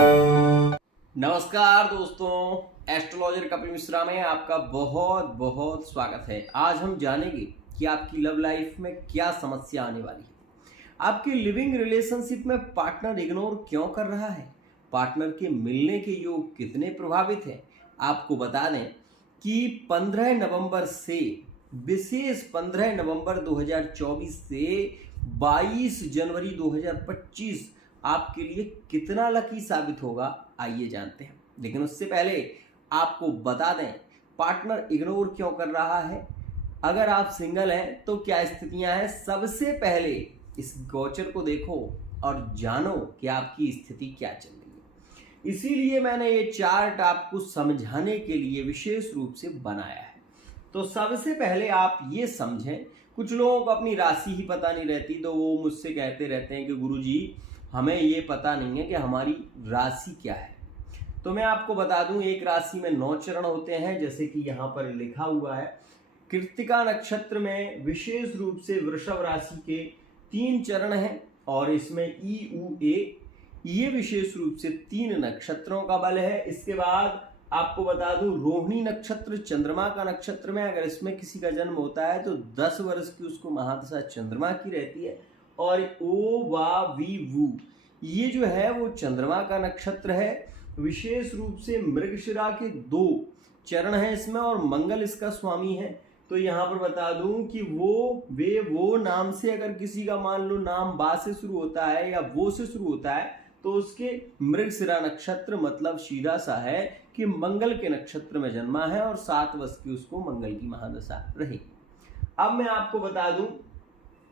नमस्कार दोस्तों, एस्ट्रोलॉजर कपिल मिश्रा में आपका बहुत बहुत स्वागत है। आज हम जानेंगे कि आपकी लव लाइफ में क्या समस्या आने वाली है। आपकी लिविंग रिलेशनशिप में पार्टनर इग्नोर क्यों कर रहा है, पार्टनर के मिलने के योग कितने प्रभावित हैं। आपको बता दें कि 15 नवंबर से विशेष 15 नवंबर 2024 से 22 जनवरी 2025 आपके लिए कितना लकी साबित होगा, आइए जानते हैं। लेकिन उससे पहले आपको बता दें पार्टनर इग्नोर क्यों कर रहा है, अगर आप सिंगल हैं तो क्या स्थितियां हैं। सबसे पहले इस गोचर को देखो और जानो कि आपकी स्थिति क्या चल रही है। इसीलिए मैंने ये चार्ट आपको समझाने के लिए विशेष रूप से बनाया है। तो सबसे पहले आप ये समझें, कुछ लोगों को अपनी राशि ही पता नहीं रहती, तो वो मुझसे कहते रहते हैं कि गुरुजी हमें ये पता नहीं है कि हमारी राशि क्या है। तो मैं आपको बता दूं, एक राशि में 9 चरण होते हैं, जैसे कि यहाँ पर लिखा हुआ है। कृत्तिका नक्षत्र में विशेष रूप से वृषभ राशि के 3 चरण हैं और इसमें ई उ ए ये विशेष रूप से 3 नक्षत्रों का बल है। इसके बाद आपको बता दूं, रोहिणी नक्षत्र चंद्रमा का नक्षत्र में अगर इसमें किसी का जन्म होता है तो 10 वर्ष की उसको महादशा चंद्रमा की रहती है। और ओ वा वी वू ये जो है वो चंद्रमा का नक्षत्र है। विशेष रूप से मृगशिरा के 2 चरण हैं इसमें और मंगल इसका स्वामी है। तो यहाँ पर बता दूं कि वो नाम से अगर किसी का मान लो नाम बा से शुरू होता है या वो से शुरू होता है तो उसके मृगशिरा नक्षत्र मतलब सीधा सा है कि मंगल के नक्षत्र में जन्मा है और 7 वर्ष की उसको मंगल की महादशा रहेगी। अब मैं आपको बता दूं,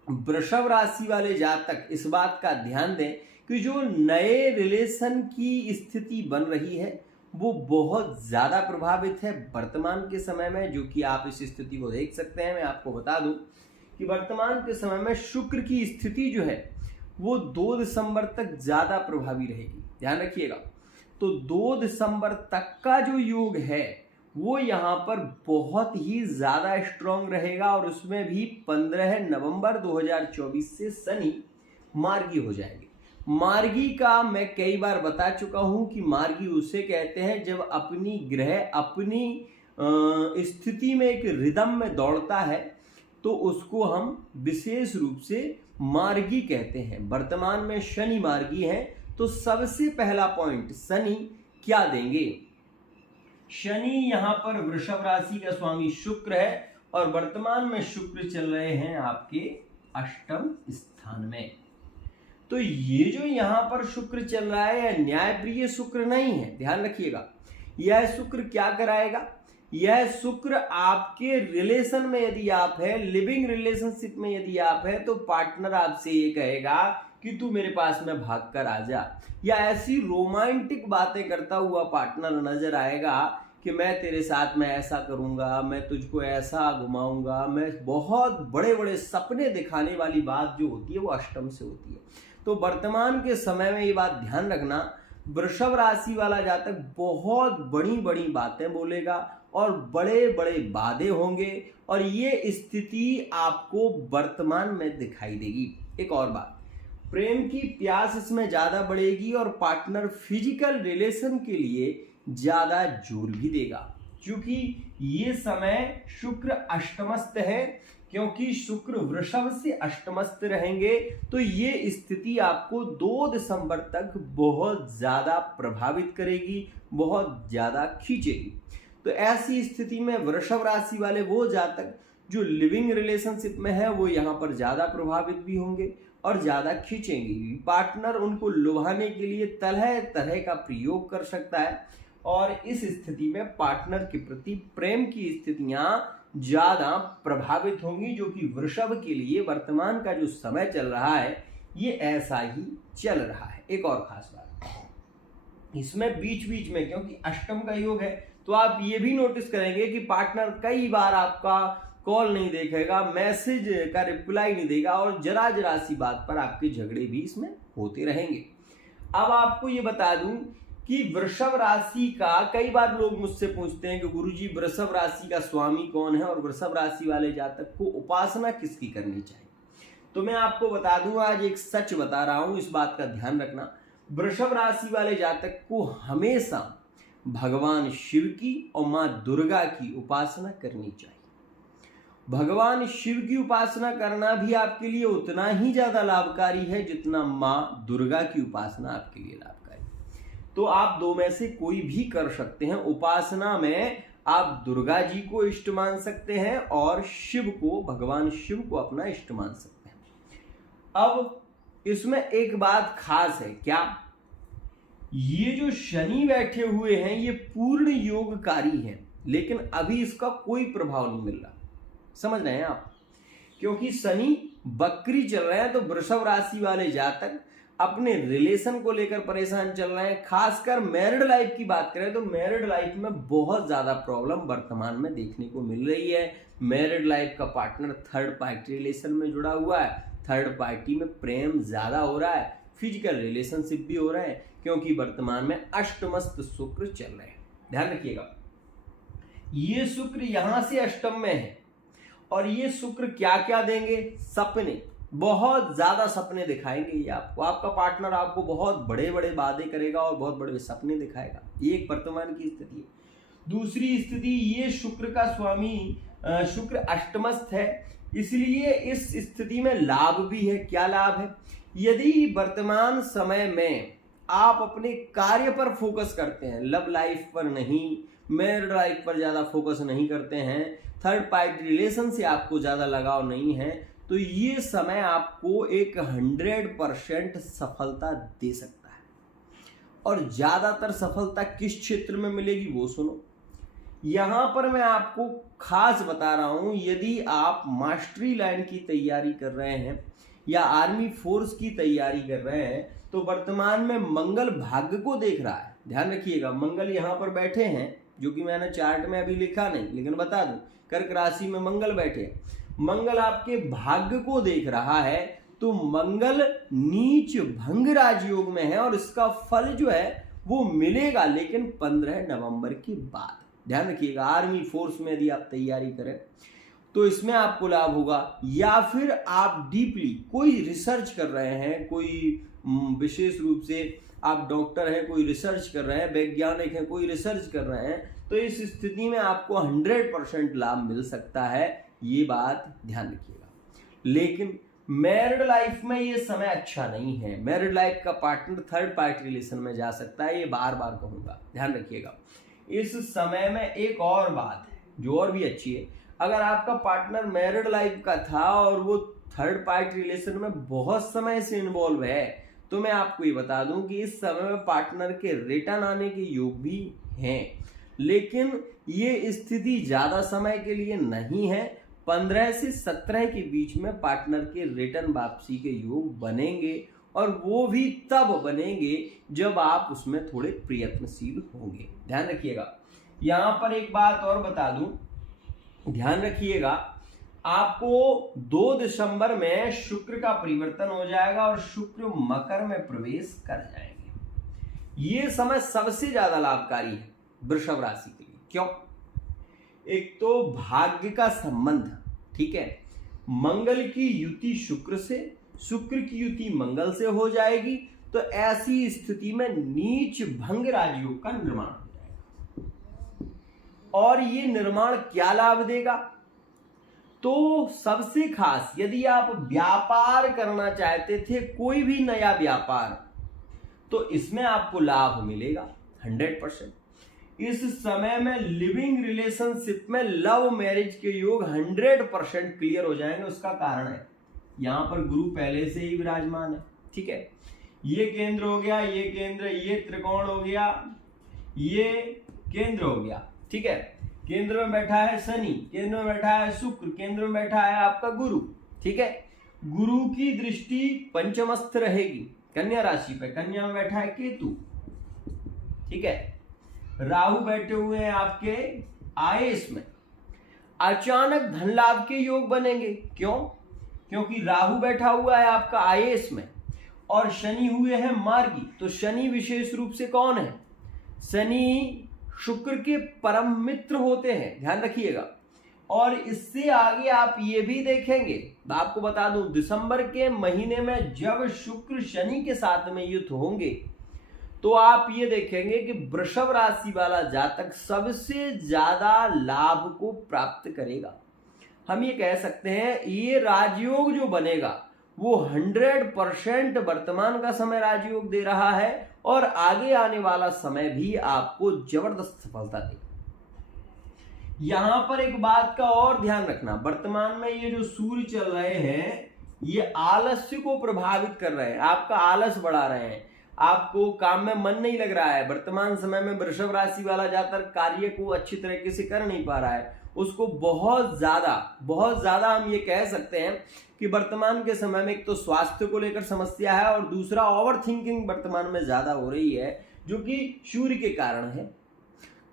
वृषभ राशि वाले जातक इस बात का ध्यान दें कि जो नए रिलेशन की स्थिति बन रही है वो बहुत ज्यादा प्रभावित है वर्तमान के समय में, जो कि आप इस स्थिति को देख सकते हैं। मैं आपको बता दूं कि वर्तमान के समय में शुक्र की स्थिति जो है वो 2 दिसंबर तक ज्यादा प्रभावी रहेगी, ध्यान रखिएगा। तो 2 दिसंबर तक का जो योग है वो यहाँ पर बहुत ही ज्यादा स्ट्रांग रहेगा और उसमें भी 15 नवंबर 2024 से शनि मार्गी हो जाएंगे। मार्गी का मैं कई बार बता चुका हूं कि मार्गी उसे कहते हैं जब अपनी ग्रह अपनी स्थिति में एक रिदम में दौड़ता है तो उसको हम विशेष रूप से मार्गी कहते हैं। वर्तमान में शनि मार्गी है। तो सबसे पहला पॉइंट, शनि क्या देंगे। शनि यहाँ पर वृषभ राशि का स्वामी शुक्र है और वर्तमान में शुक्र चल रहे हैं आपके 8वें स्थान में। तो ये जो यहाँ पर शुक्र चल रहा है न्यायप्रिय शुक्र नहीं है, ध्यान रखिएगा। यह शुक्र क्या कराएगा, यह शुक्र आपके रिलेशन में यदि आप है, लिविंग रिलेशनशिप में यदि आप है तो पार्टनर आपसे ये कहेगा कि तू मेरे पास में भाग कर आ जा, या ऐसी रोमांटिक बातें करता हुआ पार्टनर नजर आएगा कि मैं तेरे साथ में ऐसा करूंगा, मैं तुझको ऐसा घुमाऊंगा, मैं बहुत बड़े बड़े सपने दिखाने वाली बात जो होती है वो अष्टम से होती है। तो वर्तमान के समय में ये बात ध्यान रखना, वृषभ राशि वाला जातक बहुत बड़ी बड़ी बातें बोलेगा और बड़े बड़े वादे होंगे और ये स्थिति आपको वर्तमान में दिखाई देगी। एक और बात, प्रेम की प्यास इसमें ज्यादा बढ़ेगी और पार्टनर फिजिकल रिलेशन के लिए ज्यादा जोर भी देगा, क्योंकि ये समय शुक्र अष्टमस्थ है। क्योंकि शुक्र वृषभ से अष्टमस्थ रहेंगे तो ये स्थिति आपको 2 दिसंबर तक बहुत ज्यादा प्रभावित करेगी, बहुत ज्यादा खींचेगी। तो ऐसी स्थिति में वृषभ राशि वाले वो जातक जो लिविंग रिलेशनशिप में है वो यहाँ पर ज्यादा प्रभावित भी होंगे और ज्यादा खींचेंगे। पार्टनर उनको लुभाने के लिए तरह तरह का प्रयोग कर सकता है और इस स्थिति में पार्टनर के प्रति प्रेम की स्थितियां ज्यादा प्रभावित होंगी, जो कि वृषभ के लिए वर्तमान का जो समय चल रहा है ये ऐसा ही चल रहा है। एक और खास बात, इसमें बीच बीच में क्योंकि अष्टम का योग है तो आप ये भी नोटिस करेंगे कि पार्टनर कई बार आपका कॉल नहीं देखेगा, मैसेज का रिप्लाई नहीं देगा और जरा जरा सी बात पर आपके झगड़े भी इसमें होते रहेंगे। अब आपको ये बता दूं कि वृषभ राशि का कई बार लोग मुझसे पूछते हैं कि गुरुजी वृषभ राशि का स्वामी कौन है और वृषभ राशि वाले जातक को उपासना किसकी करनी चाहिए। तो मैं आपको बता दूं, आज एक सच बता रहा हूं, इस बात का ध्यान रखना। वृषभ राशि वाले जातक को हमेशा भगवान शिव की और माँ दुर्गा की उपासना करनी चाहिए। भगवान शिव की उपासना करना भी आपके लिए उतना ही ज्यादा लाभकारी है जितना माँ दुर्गा की उपासना आपके लिए लाभकारी। तो आप दो में से कोई भी कर सकते हैं। उपासना में आप दुर्गा जी को इष्ट मान सकते हैं और शिव को, भगवान शिव को अपना इष्ट मान सकते हैं। अब इसमें एक बात खास है, क्या? ये जो शनि बैठे हुए हैं ये पूर्ण योगकारी हैं, लेकिन अभी इसका कोई प्रभाव नहीं मिल रहा। समझ रहे हैं आप? क्योंकि शनि बकरी चल रहे हैं, तो वृषभ राशि वाले जातक अपने रिलेशन को लेकर परेशान चल रहे हैं। खासकर मैरिड लाइफ की बात करें तो मैरिड लाइफ में बहुत ज्यादा प्रॉब्लम वर्तमान में देखने को मिल रही है। मैरिड लाइफ का पार्टनर थर्ड पार्टी रिलेशन में जुड़ा हुआ है, थर्ड पार्टी में प्रेम ज्यादा हो रहा है, फिजिकल रिलेशनशिप भी हो रहे हैं, क्योंकि वर्तमान में अष्टमस्त शुक्र चल रहे हैं। ध्यान रखिएगा, ये शुक्र यहां से अष्टम में है और ये शुक्र क्या क्या देंगे? सपने, बहुत ज्यादा सपने दिखाएंगे ये आपको। आपका पार्टनर आपको बहुत बड़े बड़े वादे करेगा और बहुत बड़े सपने दिखाएगा। ये एक वर्तमान की स्थिति है। दूसरी स्थिति, ये शुक्र का स्वामी शुक्र अष्टमस्थ है, इसलिए इस स्थिति में लाभ भी है। क्या लाभ है? यदि वर्तमान समय में आप अपने कार्य पर फोकस करते हैं, लव लाइफ पर नहीं, मैरिड लाइफ पर ज्यादा फोकस नहीं करते हैं, थर्ड पार्टी रिलेशन से आपको ज्यादा लगाव नहीं है, तो ये समय आपको एक 100% सफलता दे सकता है। और ज्यादातर सफलता किस क्षेत्र में मिलेगी वो सुनो। यहां पर मैं आपको खास बता रहा हूं, यदि आप मास्टरी लाइन की तैयारी कर रहे हैं या आर्मी फोर्स की तैयारी कर रहे हैं, तो वर्तमान में मंगल भाग्य को देख रहा है। ध्यान रखिएगा, मंगल यहां पर बैठे हैं, जो कि मैंने चार्ट में अभी लिखा नहीं, लेकिन बता दूं, कर्क राशि में मंगल बैठे हैं। मंगल आपके भाग्य को देख रहा है, तो मंगल नीच भंग राजयोग में है और इसका फल जो है वो मिलेगा, लेकिन 15 नवंबर के बाद। ध्यान रखिएगा, आर्मी फोर्स में यदि आप तैयारी करें तो इसमें आपको लाभ होगा। या फिर आप डीपली कोई रिसर्च कर रहे हैं, कोई विशेष रूप से आप डॉक्टर हैं, कोई रिसर्च कर रहे हैं, वैज्ञानिक हैं, कोई रिसर्च कर रहे हैं, तो इस स्थिति में आपको 100% लाभ मिल सकता है। ये बात ध्यान रखिएगा। लेकिन मैरिड लाइफ में ये समय अच्छा नहीं है। मैरिड लाइफ का पार्टनर थर्ड पार्टी रिलेशन में जा सकता है, ये बार बार कहूंगा, ध्यान रखिएगा। इस समय में एक और बात है जो और भी अच्छी है, अगर आपका पार्टनर मैरिड लाइफ का था और वो थर्ड पार्टी रिलेशन में बहुत समय से इन्वॉल्व है, तो मैं आपको ये बता दूं कि इस समय में पार्टनर के रिटर्न आने के योग भी हैं, लेकिन ये स्थिति ज्यादा समय के लिए नहीं है। 15 से 17 के बीच में पार्टनर के रिटर्न वापसी के योग बनेंगे, और वो भी तब बनेंगे जब आप उसमें थोड़े प्रयत्नशील होंगे। ध्यान रखिएगा। यहां पर एक बात और बता दूं, ध्यान रखिएगा, आपको 2 दिसंबर में शुक्र का परिवर्तन हो जाएगा और शुक्र मकर में प्रवेश कर जाएंगे। ये समय सबसे ज्यादा लाभकारी है वृषभ राशि के लिए। क्यों? एक तो भाग्य का संबंध, ठीक है, मंगल की युति शुक्र से, शुक्र की युति मंगल से हो जाएगी, तो ऐसी स्थिति में नीच भंग राजयोग का निर्माण हो जाएगा। और ये निर्माण क्या लाभ देगा? तो सबसे खास, यदि आप व्यापार करना चाहते थे, कोई भी नया व्यापार, तो इसमें आपको लाभ मिलेगा 100%। इस समय में लिविंग रिलेशनशिप में लव मैरिज के योग 100% क्लियर हो जाएंगे। उसका कारण है यहां पर गुरु पहले से ही विराजमान है, ठीक है। ये केंद्र हो गया, ये केंद्र, ये त्रिकोण हो गया, ये केंद्र हो गया, ठीक है। केंद्र में बैठा है शनि, केंद्र में बैठा है शुक्र, केंद्र में बैठा है आपका गुरु, ठीक है। गुरु की दृष्टि पंचमस्थ रहेगी कन्या राशि पे, कन्या में बैठा है केतु, ठीक है। राहु बैठे हुए हैं आपके आयेश में। अचानक धन लाभ के योग बनेंगे। क्यों? क्योंकि राहु बैठा हुआ है आपका आयेश में और शनि हुए हैं मार्गी। तो शनि विशेष रूप से कौन है? शनि शुक्र के परम मित्र होते हैं, ध्यान रखिएगा। और इससे आगे आप ये भी देखेंगे, आपको बता दूं, दिसंबर के महीने में जब शुक्र शनि के साथ में युद्ध होंगे, तो आप ये देखेंगे कि वृषभ राशि वाला जातक सबसे ज्यादा लाभ को प्राप्त करेगा। हम ये कह सकते हैं ये राजयोग जो बनेगा वो 100% वर्तमान का समय राजयोग दे रहा है और आगे आने वाला समय भी आपको जबरदस्त सफलता देगा। यहां पर एक बात का और ध्यान रखना, वर्तमान में ये जो सूर्य चल रहे हैं ये आलस्य को प्रभावित कर रहे हैं, आपका आलस बढ़ा रहे हैं, आपको काम में मन नहीं लग रहा है। वर्तमान समय में वृषभ राशि वाला जातक कार्य को अच्छी तरीके से कर नहीं पा रहा है, उसको बहुत ज्यादा हम ये कह सकते हैं कि वर्तमान के समय में एक तो स्वास्थ्य को लेकर समस्या है और दूसरा ओवर थिंकिंग वर्तमान में ज्यादा हो रही है जो कि सूर्य के कारण है।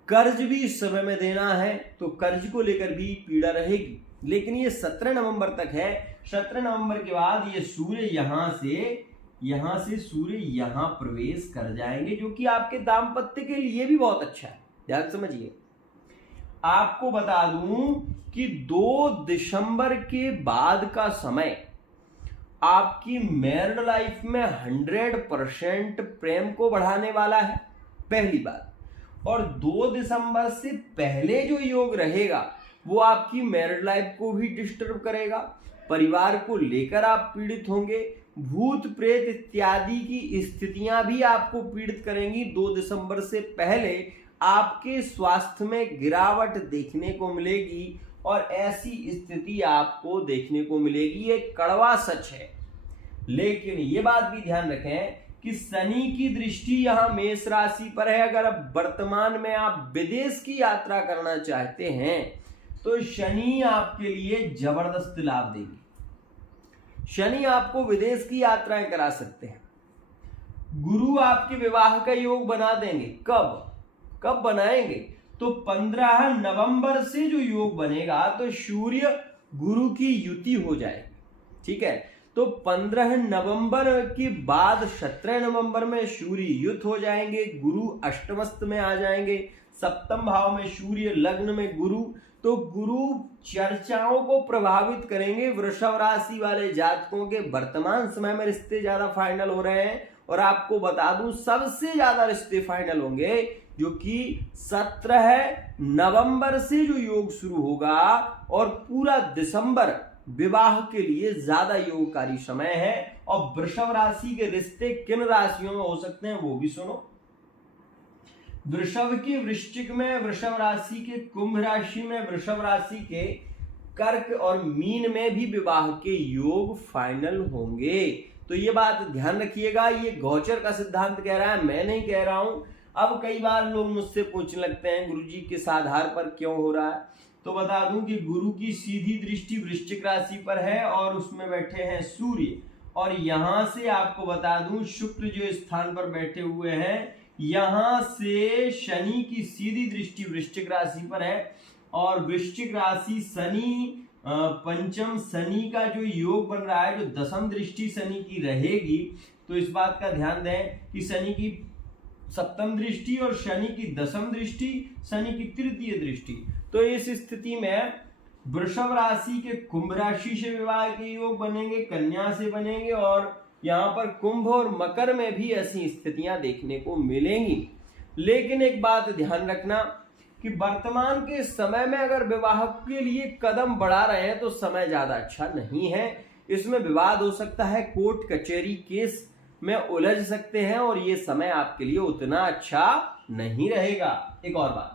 कर्ज भी इस समय में देना है तो कर्ज को लेकर भी पीड़ा रहेगी, लेकिन ये 17 नवंबर तक है। 17 नवंबर के बाद ये सूर्य यहां से सूर्य यहां प्रवेश कर जाएंगे जो कि आपके दाम्पत्य के लिए भी बहुत अच्छा है। ध्यान समझिए, आपको बता दूं कि 2 दिसंबर के बाद का समय आपकी मैरिड लाइफ में 100% प्रेम को बढ़ाने वाला है, पहली बात। और 2 दिसंबर से पहले जो योग रहेगा वो आपकी मैरिड लाइफ को भी डिस्टर्ब करेगा, परिवार को लेकर आप पीड़ित होंगे, भूत प्रेत इत्यादि की स्थितियां भी आपको पीड़ित करेंगी। 2 दिसंबर से पहले आपके स्वास्थ्य में गिरावट देखने को मिलेगी और ऐसी स्थिति आपको देखने को मिलेगी, ये कड़वा सच है। लेकिन ये बात भी ध्यान रखें कि शनि की दृष्टि यहां मेष राशि पर है। अगर अब वर्तमान में आप विदेश की यात्रा करना चाहते हैं तो शनि आपके लिए जबरदस्त लाभ देगी। शनि आपको विदेश की यात्राएं करा सकते हैं। गुरु आपके विवाह का योग बना देंगे। कब बनाएंगे? तो 15 नवंबर से जो योग बनेगा तो सूर्य गुरु की युति हो जाएगी, ठीक है। तो 15 नवंबर के बाद 17 नवंबर में सूर्य युत हो जाएंगे, गुरु अष्टमस्त में आ जाएंगे, सप्तम भाव में सूर्य, लग्न में गुरु। तो गुरु चर्चाओं को प्रभावित करेंगे। वृषभ राशि वाले जातकों के वर्तमान समय में रिश्ते ज्यादा फाइनल हो रहे हैं और आपको बता दूं सबसे ज्यादा रिश्ते फाइनल होंगे जो कि 17 नवंबर से जो योग शुरू होगा और पूरा दिसंबर विवाह के लिए ज्यादा योगकारी समय है। और वृषभ राशि के रिश्ते किन राशियों में हो सकते हैं वो भी सुनो। वृषभ के वृश्चिक में, वृषभ राशि के कुंभ राशि में, वृषभ राशि के कर्क और मीन में भी विवाह के योग फाइनल होंगे। तो ये बात ध्यान रखिएगा, ये गोचर का सिद्धांत कह रहा है, मैं नहीं कह रहा हूं। अब कई बार लोग मुझसे पूछने लगते हैं गुरुजी किस आधार पर क्यों हो रहा है, तो बता दूं कि गुरु की सीधी दृष्टि वृश्चिक राशि पर है और उसमें बैठे हैं सूर्य, और यहां से आपको बता दूं शुक्र जो स्थान पर बैठे हुए हैं, यहां से शनि की सीधी दृष्टि वृश्चिक राशि पर है और वृश्चिक राशि शनि पंचम शनि का जो योग बन रहा है, जो दशम दृष्टि शनि की रहेगी। तो इस बात का ध्यान दें कि शनि की सप्तम दृष्टि और शनि की दशम दृष्टि, शनि की तृतीय दृष्टि। तो इस स्थिति में वृषभ राशि के कुंभ राशि से विवाह के योग बनेंगे, कन्या से बनेंगे और यहाँ पर कुंभ और मकर में भी ऐसी स्थितियां देखने को मिलेंगी। लेकिन एक बात ध्यान रखना कि वर्तमान के समय में अगर विवाह के लिए कदम बढ़ा रहे हैं तो समय ज्यादा अच्छा नहीं है। इसमें विवाद हो सकता है, कोर्ट कचहरी केस में उलझ सकते हैं और ये समय आपके लिए उतना अच्छा नहीं रहेगा। एक और बात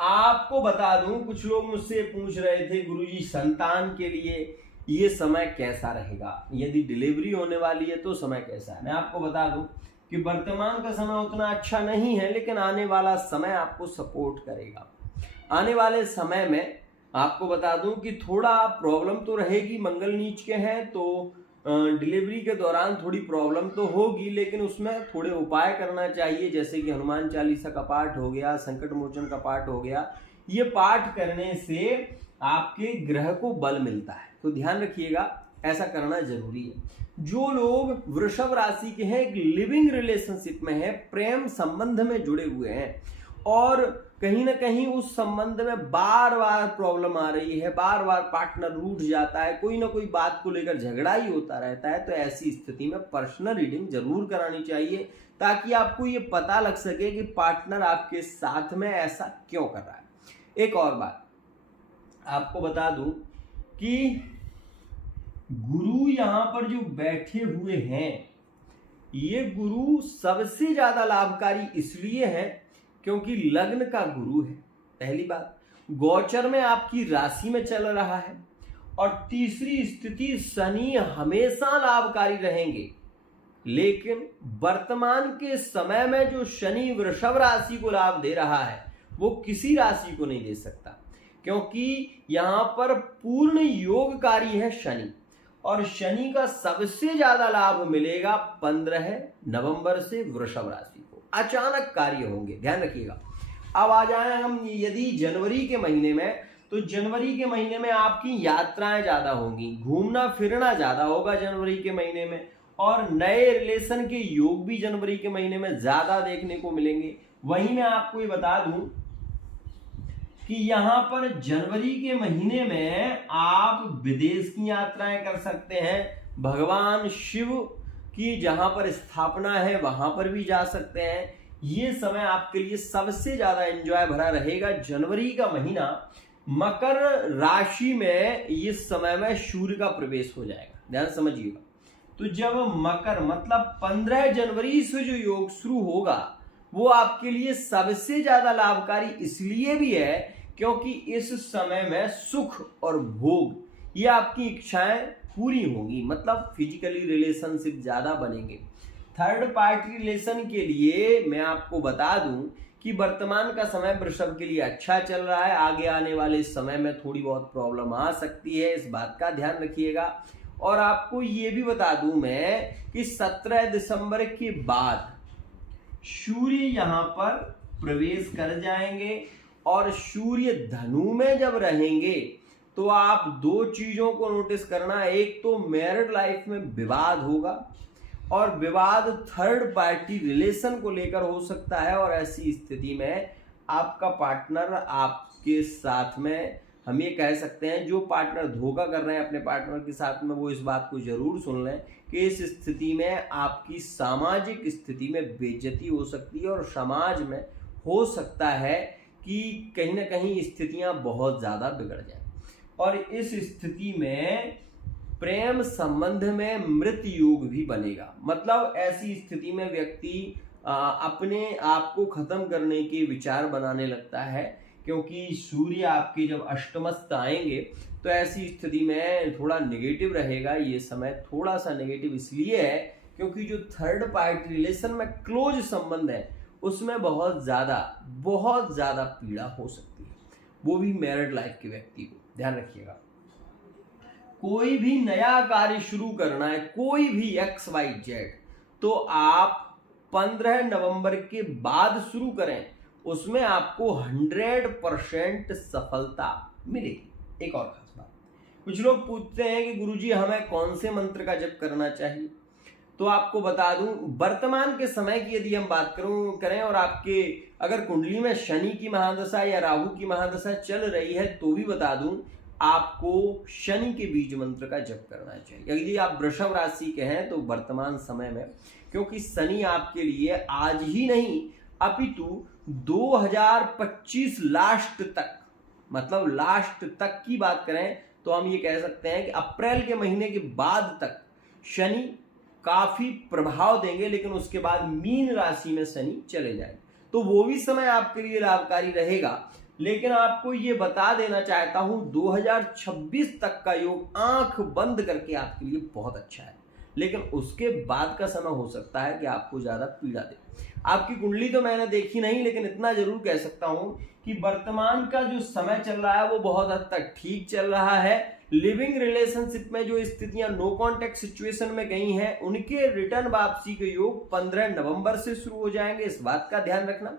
आपको बता दूं, कुछ लोग मुझसे पूछ रहे थे गुरुजी संतान के लिए ये समय कैसा रहेगा, यदि डिलीवरी होने वाली है तो समय कैसा है। मैं आपको बता दूं कि वर्तमान का समय उतना अच्छा नहीं है, लेकिन आने वाला समय आपको सपोर्ट करेगा। आने वाले समय में आपको बता दूं कि थोड़ा प्रॉब्लम तो रहेगी, मंगल नीच के हैं तो डिलीवरी के दौरान थोड़ी प्रॉब्लम तो होगी, लेकिन उसमें थोड़े उपाय करना चाहिए, जैसे कि हनुमान चालीसा का पाठ हो गया, संकट मोचन का पाठ हो गया। ये पाठ करने से आपके ग्रह को बल मिलता है, तो ध्यान रखिएगा, ऐसा करना जरूरी है। जो लोग वृषभ राशि के हैं, एक लिविंग रिलेशनशिप में है, प्रेम संबंध में जुड़े हुए हैं और कहीं ना कहीं उस संबंध में बार बार प्रॉब्लम आ रही है, बार बार पार्टनर रूठ जाता है, कोई ना कोई बात को लेकर झगड़ा ही होता रहता है, तो ऐसी स्थिति में पर्सनल रीडिंग जरूर करानी चाहिए ताकि आपको ये पता लग सके कि पार्टनर आपके साथ में ऐसा क्यों कर रहा है। एक और बात आपको बता दूं कि गुरु यहां पर जो बैठे हुए हैं, ये गुरु सबसे ज्यादा लाभकारी इसलिए है क्योंकि लग्न का गुरु है, पहली बात। गोचर में आपकी राशि में चल रहा है, और तीसरी स्थिति शनि हमेशा लाभकारी रहेंगे, लेकिन वर्तमान के समय में जो शनि वृषभ राशि को लाभ दे रहा है वो किसी राशि को नहीं दे सकता, क्योंकि यहां पर पूर्ण योगकारी है शनि, और शनि का सबसे ज्यादा लाभ मिलेगा 15 नवंबर से वृषभ राशि को, अचानक कार्य होंगे, ध्यान रखिएगा। अब आ जाए हम यदि जनवरी के महीने में, तो जनवरी के महीने में आपकी यात्राएं ज्यादा होंगी, घूमना फिरना ज्यादा होगा जनवरी के महीने में, और नए रिलेशन के योग भी जनवरी के महीने में ज्यादा देखने को मिलेंगे। वहीं मैं आपको ये बता दूं कि यहां पर जनवरी के महीने में आप विदेश की यात्राएं कर सकते हैं, भगवान शिव की जहां पर स्थापना है वहां पर भी जा सकते हैं। ये समय आपके लिए सबसे ज्यादा एंजॉय भरा रहेगा। जनवरी का महीना मकर राशि में इस समय में सूर्य का प्रवेश हो जाएगा, ध्यान समझिएगा। तो जब मकर मतलब 15 जनवरी से जो योग शुरू होगा वो आपके लिए सबसे ज्यादा लाभकारी इसलिए भी है क्योंकि इस समय में सुख और भोग ये आपकी इच्छाएं पूरी होंगी, मतलब फिजिकली रिलेशनशिप ज्यादा बनेंगे। थर्ड पार्टी रिलेशन के लिए मैं आपको बता दूं कि वर्तमान का समय वृषभ के लिए अच्छा चल रहा है, आगे आने वाले समय में थोड़ी बहुत प्रॉब्लम आ सकती है, इस बात का ध्यान रखिएगा। और आपको ये भी बता दूं मैं कि 17 दिसंबर के बाद सूर्य यहां पर प्रवेश कर जाएंगे, और सूर्य धनु में जब रहेंगे तो आप दो चीजों को नोटिस करना, एक तो मैरिड लाइफ में विवाद होगा, और विवाद थर्ड पार्टी रिलेशन को लेकर हो सकता है, और ऐसी स्थिति में आपका पार्टनर आपके साथ में, हम ये कह सकते हैं जो पार्टनर धोखा कर रहे हैं अपने पार्टनर के साथ में, वो इस बात को जरूर सुन लें कि इस स्थिति में आपकी सामाजिक स्थिति में बेइज्जती हो सकती है, और समाज में हो सकता है कि कहीं ना कहीं स्थितियां बहुत ज्यादा बिगड़ जाएं, और इस स्थिति में प्रेम संबंध में मृत योग भी बनेगा। मतलब ऐसी स्थिति में व्यक्ति अपने आप को खत्म करने के विचार बनाने लगता है, क्योंकि सूर्य आपके जब अष्टमस्थ आएंगे तो ऐसी स्थिति में थोड़ा नेगेटिव रहेगा। ये समय थोड़ा सा नेगेटिव इसलिए है क्योंकि जो थर्ड पार्टी रिलेशन में क्लोज संबंध है उसमें बहुत ज्यादा पीड़ा हो सकती है, वो भी मैरिड लाइफ के व्यक्ति को, ध्यान रखिएगा। कोई भी नया कार्य शुरू करना है, कोई भी XYZ, तो आप 15 नवंबर के बाद शुरू करें, उसमें आपको 100% सफलता मिलेगी। एक और खास बात, कुछ लोग पूछते हैं कि गुरुजी हमें कौन से मंत्र का जप करना चाहिए, तो आपको बता दूं वर्तमान के समय की यदि हम बात करें और आपके अगर कुंडली में शनि की महादशा या राहु की महादशा चल रही है तो भी बता दूं आपको शनि के बीज मंत्र का जप करना चाहिए। यदि आप वृषभ राशि के हैं तो वर्तमान समय में, क्योंकि शनि आपके लिए आज ही नहीं अपितु 2025 लास्ट तक, मतलब लास्ट तक की बात करें तो हम ये कह सकते हैं कि अप्रैल के महीने के बाद तक शनि काफी प्रभाव देंगे, लेकिन उसके बाद मीन राशि में शनि चले जाएंगे, तो वो भी समय आपके लिए लाभकारी रहेगा। लेकिन आपको ये बता देना चाहता हूं 2026 तक का योग आंख बंद करके आपके लिए बहुत अच्छा है, लेकिन उसके बाद का समय हो सकता है कि आपको ज्यादा पीड़ा दे। आपकी कुंडली तो मैंने देखी नहीं, लेकिन इतना जरूर कह सकता हूं कि वर्तमान का जो समय चल रहा है वो बहुत हद तक ठीक चल रहा है। लिविंग रिलेशनशिप में जो स्थितियां नो कॉन्टैक्ट सिचुएशन में गई हैं उनके रिटर्न वापसी के योग 15 नवंबर से शुरू हो जाएंगे, इस बात का ध्यान रखना।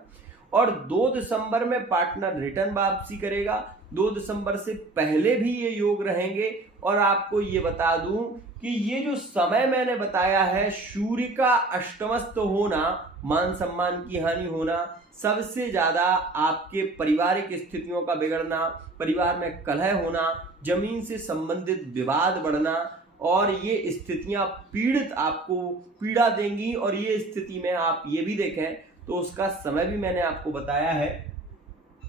और 2 दिसंबर में पार्टनर रिटर्न वापसी करेगा, 2 दिसंबर से पहले भी ये योग रहेंगे। और आपको ये बता दूं कि ये जो समय मैंने बताया है, सूर्य का अष्टमस्त होना, मान सम्मान की हानि होना, सबसे ज्यादा आपके पारिवारिक स्थितियों का बिगड़ना, परिवार में कलह होना, जमीन से संबंधित विवाद बढ़ना, और ये स्थितियां पीड़ित आपको पीड़ा देंगी। और ये स्थिति में आप ये भी देखें तो उसका समय भी मैंने आपको बताया है,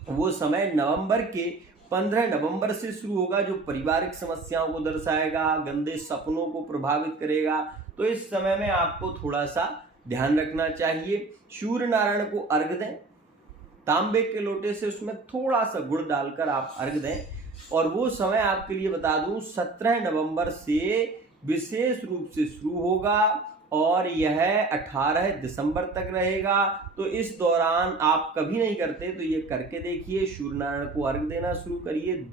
वो समय नवंबर के 15 नवंबर से शुरू होगा, जो पारिवारिक समस्याओं को दर्शाएगा, गंदे सपनों को प्रभावित करेगा। तो इस समय में आपको थोड़ा सा ध्यान रखना चाहिए। सूर्य नारायण को अर्घ दें, तांबे के लोटे से उसमें थोड़ा सा गुड़ डालकर आप अर्घ दें। और वो समय आपके लिए बता दूं 17 नवंबर से विशेष रूप से शुरू होगा और यह 18 दिसंबर तक रहेगा। तो इस दौरान आप कभी नहीं करते तो ये करके देखिए, सूर्य नारायण को अर्घ देना शुरू करिए।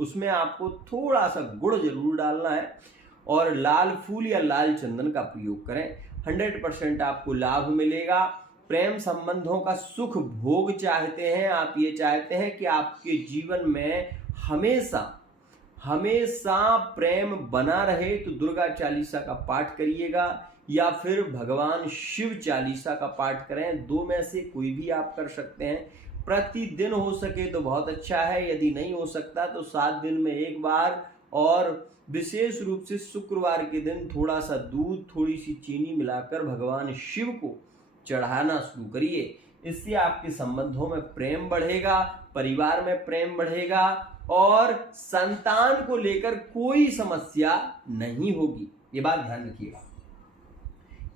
उसमें आपको थोड़ा सा गुड़ जरूर डालना है और लाल फूल या लाल चंदन का प्रयोग करें, 100% आपको लाभ मिलेगा। प्रेम संबंधों का सुख भोग चाहते हैं आप, ये चाहते हैं कि आपके जीवन में हमेशा हमेशा प्रेम बना रहे, तो दुर्गा चालीसा का पाठ करिएगा या फिर भगवान शिव चालीसा का पाठ करें। दो में से कोई भी आप कर सकते हैं। प्रतिदिन हो सके तो बहुत अच्छा है, यदि नहीं हो सकता तो 7 दिन में एक बार। और विशेष रूप से शुक्रवार के दिन थोड़ा सा दूध, थोड़ी सी चीनी मिलाकर भगवान शिव को चढ़ाना शुरू करिए। इससे आपके संबंधों में प्रेम बढ़ेगा, परिवार में प्रेम बढ़ेगा और संतान को लेकर कोई समस्या नहीं होगी। ये बात ध्यान रखिएगा।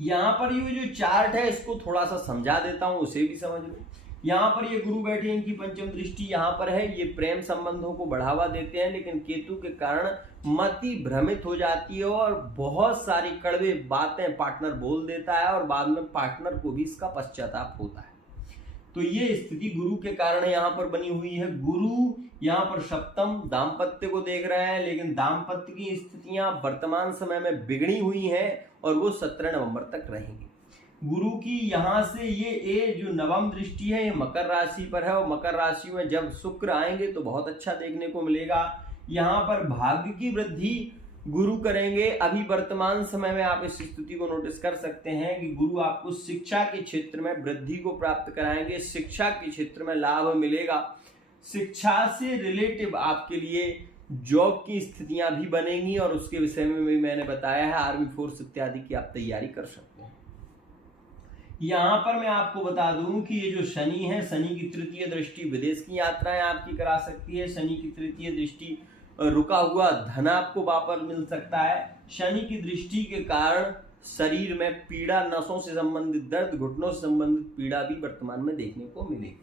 यहां पर ये जो चार्ट है इसको थोड़ा सा समझा देता हूं, उसे भी समझ लो। यहाँ पर ये गुरु बैठे, इनकी पंचम दृष्टि यहाँ पर है। ये प्रेम संबंधों को बढ़ावा देते हैं, लेकिन केतु के कारण मति भ्रमित हो जाती है और बहुत सारी कड़वे बातें पार्टनर बोल देता है और बाद में पार्टनर को भी इसका पश्चाताप होता है। तो ये स्थिति गुरु के कारण यहाँ पर बनी हुई है। गुरु यहाँ पर सप्तम दाम्पत्य को देख रहे हैं, लेकिन दाम्पत्य की स्थितियां वर्तमान समय में बिगड़ी हुई हैं और वो 17 नवंबर तक रहेंगी। गुरु की यहाँ से ये जो नवम दृष्टि है ये मकर राशि पर है और मकर राशि में जब शुक्र आएंगे तो बहुत अच्छा देखने को मिलेगा। यहाँ पर भाग्य की वृद्धि गुरु करेंगे। अभी वर्तमान समय में आप इस स्थिति को नोटिस कर सकते हैं कि गुरु आपको शिक्षा के क्षेत्र में वृद्धि को प्राप्त कराएंगे, शिक्षा के क्षेत्र में लाभ मिलेगा। शिक्षा से रिलेटिव आपके लिए जॉब की स्थितियां भी बनेंगी और उसके विषय में भी मैंने बताया है। आर्मी फोर्स इत्यादि की आप तैयारी कर सकते हैं। यहाँ पर मैं आपको बता दूं कि ये जो शनि है, शनि की तृतीय दृष्टि विदेश की यात्राएं आपकी करा सकती है। शनि की तृतीय दृष्टि रुका हुआ धन आपको वापस मिल सकता है। शनि की दृष्टि के कारण शरीर में पीड़ा, नसों से संबंधित दर्द, घुटनों से संबंधित पीड़ा भी वर्तमान में देखने को मिलेगी।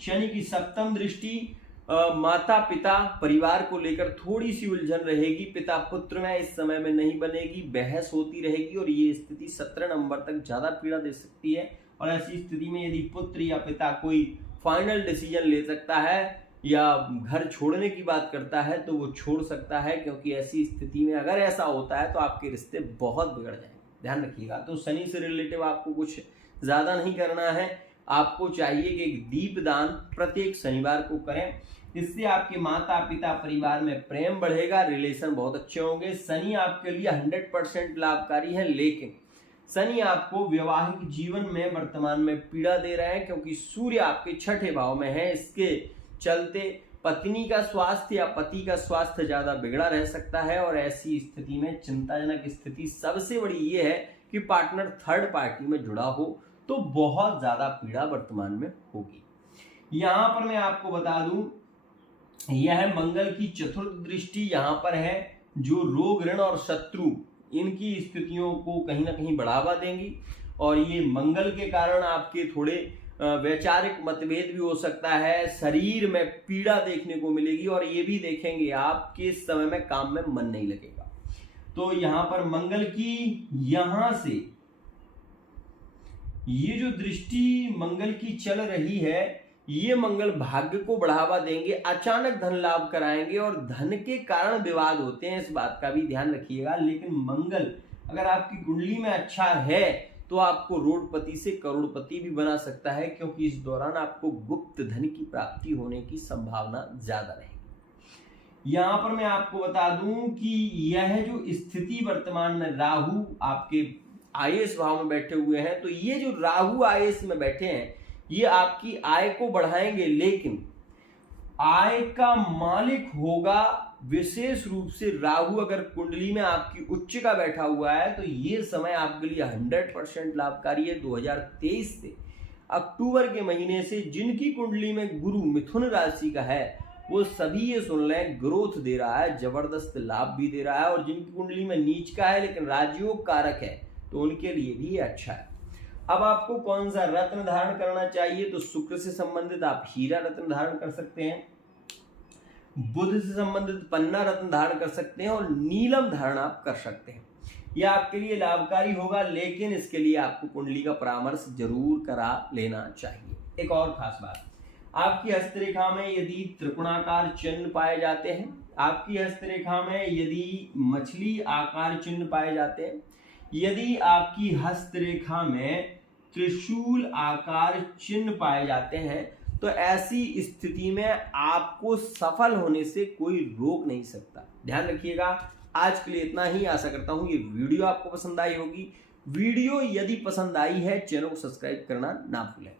शनि की सप्तम दृष्टि माता पिता परिवार को लेकर थोड़ी सी उलझन रहेगी। पिता पुत्र में इस समय में नहीं बनेगी, बहस होती रहेगी और ये स्थिति 17 नवंबर तक ज्यादा पीड़ा दे सकती है। और ऐसी स्थिति में यदि पुत्र या पिता कोई फाइनल डिसीजन ले सकता है या घर छोड़ने की बात करता है तो वो छोड़ सकता है, क्योंकि ऐसी स्थिति में अगर ऐसा होता है तो आपके रिश्ते बहुत बिगड़ जाएंगे, ध्यान रखिएगा। तो शनि से रिलेटिव आपको कुछ ज्यादा नहीं करना है। आपको चाहिए कि एक दीपदान प्रत्येक शनिवार को करें, इससे आपके माता पिता परिवार में प्रेम बढ़ेगा, रिलेशन बहुत अच्छे होंगे। शनि आपके लिए 100% लाभकारी है, लेकिन शनि आपको वैवाहिक जीवन में वर्तमान में पीड़ा दे रहे हैं, क्योंकि सूर्य आपके 6ठे भाव में है। इसके चलते पत्नी का स्वास्थ्य या पति का स्वास्थ्य ज्यादा बिगड़ा रह सकता है। और ऐसी स्थिति में चिंताजनक स्थिति सबसे बड़ी ये है कि पार्टनर थर्ड पार्टी में जुड़ा हो तो बहुत ज्यादा पीड़ा वर्तमान में होगी। यहां पर मैं आपको बता दूं, यह मंगल की चतुर्थ दृष्टि यहाँ पर है, जो रोग, ऋण और शत्रु इनकी स्थितियों को कहीं ना कहीं बढ़ावा देंगी। और ये मंगल के कारण आपके थोड़े वैचारिक मतभेद भी हो सकता है, शरीर में पीड़ा देखने को मिलेगी और ये भी देखेंगे आपके इस समय में काम में मन नहीं लगेगा। तो यहाँ पर मंगल की यहाँ से ये जो दृष्टि मंगल की चल रही है, ये मंगल भाग्य को बढ़ावा देंगे, अचानक धन लाभ कराएंगे और धन के कारण विवाद होते हैं, इस बात का भी ध्यान रखिएगा। लेकिन मंगल अगर आपकी कुंडली में अच्छा है तो आपको रोडपति से करोड़पति भी बना सकता है, क्योंकि इस दौरान आपको गुप्त धन की प्राप्ति होने की संभावना ज्यादा रहेगी। यहां पर मैं आपको बता दूं कि यह जो स्थिति वर्तमान में राहु आपके आयस भाव में बैठे हुए हैं, तो ये जो राहु आयस में बैठे हैं ये आपकी आय को बढ़ाएंगे, लेकिन आय का मालिक होगा विशेष रूप से राहु। अगर कुंडली में आपकी उच्च का बैठा हुआ है तो ये समय आपके लिए 100% लाभकारी है। 2023 से अक्टूबर के महीने से जिनकी कुंडली में गुरु मिथुन राशि का है वो सभी ये सुन लें, ग्रोथ दे रहा है, जबरदस्त लाभ भी दे रहा है। और जिनकी कुंडली में नीच का है लेकिन राजयोग कारक है तो उनके लिए भी ये अच्छा है। अब आपको कौन सा रत्न धारण करना चाहिए, तो शुक्र से संबंधित आप हीरा रत्न धारण कर सकते हैं, बुध से संबंधित पन्ना रत्न धारण कर सकते हैं और नीलम धारण आप कर सकते हैं। यह आपके लिए लाभकारी होगा, लेकिन इसके लिए आपको कुंडली का परामर्श जरूर करा लेना चाहिए। एक और खास बात, आपकी हस्तरेखा में यदि त्रिकोणाकार चिन्ह पाए जाते हैं, आपकी हस्तरेखा में यदि मछली आकार चिन्ह पाए जाते हैं, यदि आपकी हस्तरेखा में त्रिशूल आकार चिन्ह पाए जाते हैं, तो ऐसी स्थिति में आपको सफल होने से कोई रोक नहीं सकता। ध्यान रखिएगा। आज के लिए इतना ही। आशा करता हूं ये वीडियो आपको पसंद आई होगी। वीडियो यदि पसंद आई है, चैनल को सब्सक्राइब करना ना भूलें।